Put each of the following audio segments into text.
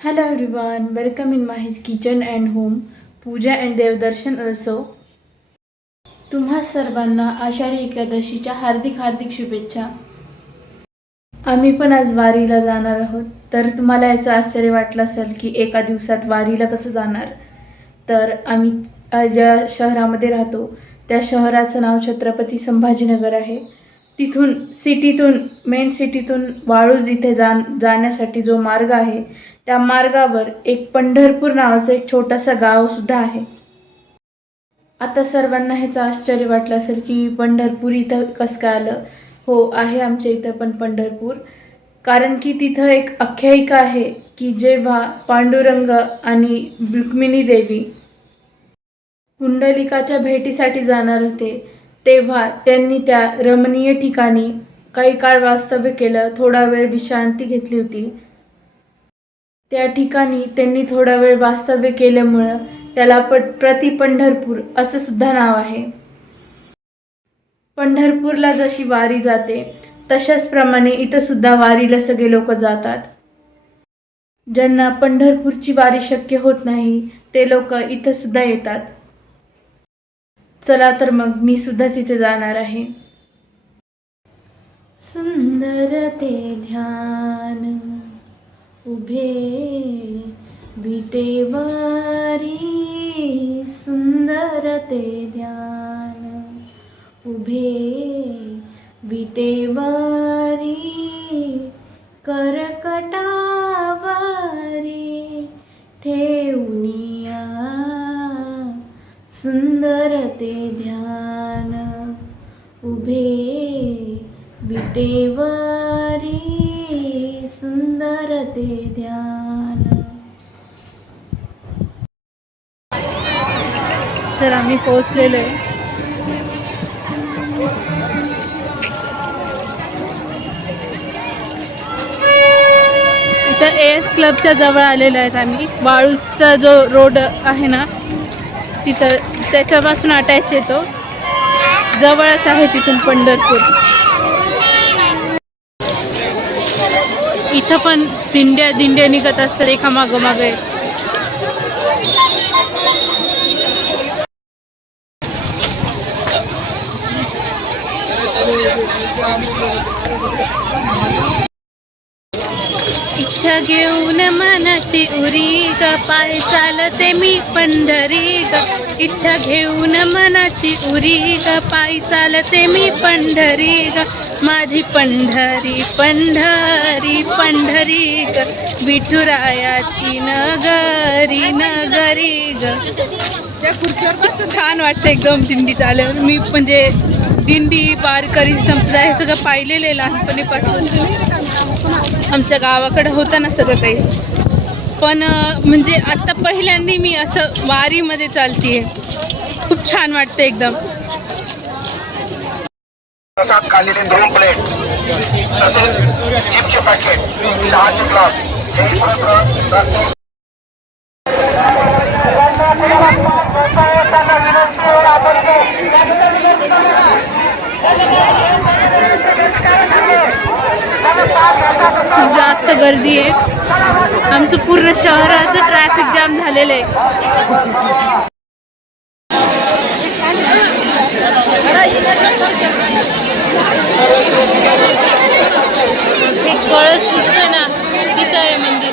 Hello everyone, welcome in Mahi's kitchen and home, पूजा and देवदर्शन असो तुम्हा सर्वांना आषाढी एकादशीच्या हार्दिक हार्दिक शुभेच्छा. आम्ही पण आज वारीला जाणार आहोत. तर तुम्हाला याचं आश्चर्य वाटलं असेल की एका दिवसात वारीला कसं जाणार? तर आम्ही ज्या शहरामध्ये राहतो त्या शहराचं नाव छत्रपती संभाजीनगर आहे. तिथून सिटीतून मेन सिटीतून वाळूज इथे जा जाण्यासाठी जो मार्ग आहे त्या मार्गावर एक पंढरपूर नावाचं एक छोटंसं गावसुद्धा आहे. आता सर्वांना ह्याचं आश्चर्य वाटलं असेल की पंढरपूर इथं कसं काय आलं? हो आहे आमच्या इथं पण पंढरपूर. कारण की तिथं एक आख्यायिका आहे की जेव्हा पांडुरंग आणि रुक्मिणी देवी कुंडलिकाच्या भेटीसाठी जाणार होते तेव्हा त्यांनी त्या रमणीय ठिकाणी काही काळ वास्तव्य केलं थोडा वेळ विश्रांती घेतली होती. त्या ठिकाणी त्यांनी थोडा वेळ वास्तव्य केल्यामुळं त्याला प प्रति पंढरपूर असं सुद्धा नाव आहे. पंढरपूरला जशी वारी जाते तशाच प्रमाणे इथं सुद्धा वारीला सगळे लोक जातात. ज्यांना पंढरपूरची वारी शक्य होत नाही ते लोक इथं सुद्धा येतात. चला तर मग मी सुद्धा तिथे जाणार आहे. सुंदर ते ध्यान उभे विटेवारी सुंदर ते ध्यान उभे विटेवारी करकटावारी ते ध्यान. उभे विटेवारी सुंदर ते ध्यान. तर आम्ही पोचलेलो आहे. इथं एस क्लबच्या जवळ आलेलो आहेत आम्ही. वाळूजचा जो रोड आहे ना तिथं त्याच्यापासून अटॅच येतो. जवळच आहे तिथून पंढरपूर. इथं पण दिंड्या दिंड्या निघत असतात एका मागोमागे इच्छा घेऊन मनाची उरी ग पाय चालते मी पंढरी ग इच्छा घेऊन मनाची उरी ग पाय चालते मी पंढरी ग माझी पंढरी पंढरी पंढरी ग विठुरायाची नगरी नगरी ग छान वाटतं एकदम दिंडीत आल्यावर. मी म्हणजे दिंडी वारकरी संप्रदाय हे सगळं पाहिलेलं आहे लहानपणीपासून. आमच्या गावाकडं होतं ना सगळं काही. पण म्हणजे आत्ता पहिल्यांदा मी असं वारीमध्ये चालतीये. खूप छान वाटतं एकदम. प्रसाद दोन प्लेट तसेच चिपचे पॅकेट चहाचे ग्लास हे एकत्र खूप जास्त गर्दी आहे. आमचं पूर्ण शहराचं ट्रॅफिक जाम झालेलं आहे. कळस दिसतोय ना तिथं आहे मंदिर.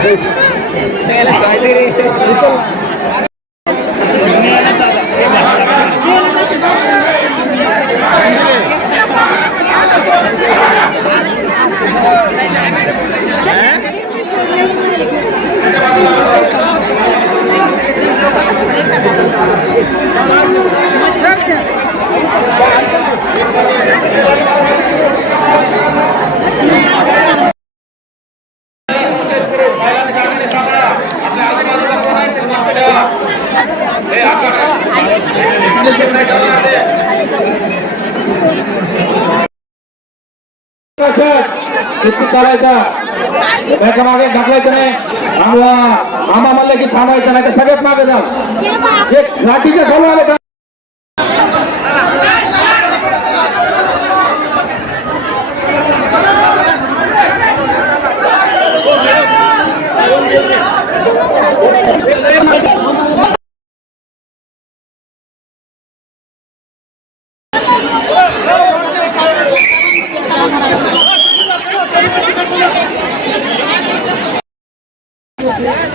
अनाय पुंडालिकाच्या पायरीवर जनाबाई शिंदे तुम्ही कुठे असेल त्यांनी इथं जवळ यायचे सहकार्य करा किती करायचा त्याच्यामागे ढकलायचं नाही आम्हाला आम्हा म्हणलं की थांबायचं नाही तर सगळ्यात मागे जाऊ एक लाठीच्या खालून आले का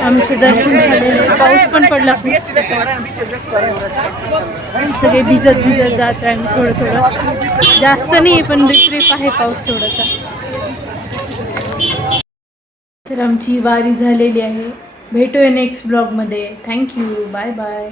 आमचं दर्शन झालेलं पाऊस पण पडला सगळे भिजत भिजत जात आहे थोडं थोडं. जास्त नाही पण रिप आहे पाऊस थोडासा. तर आमची वारी झालेली आहे. भेटूया नेक्स्ट ब्लॉगमध्ये थँक्यू बाय बाय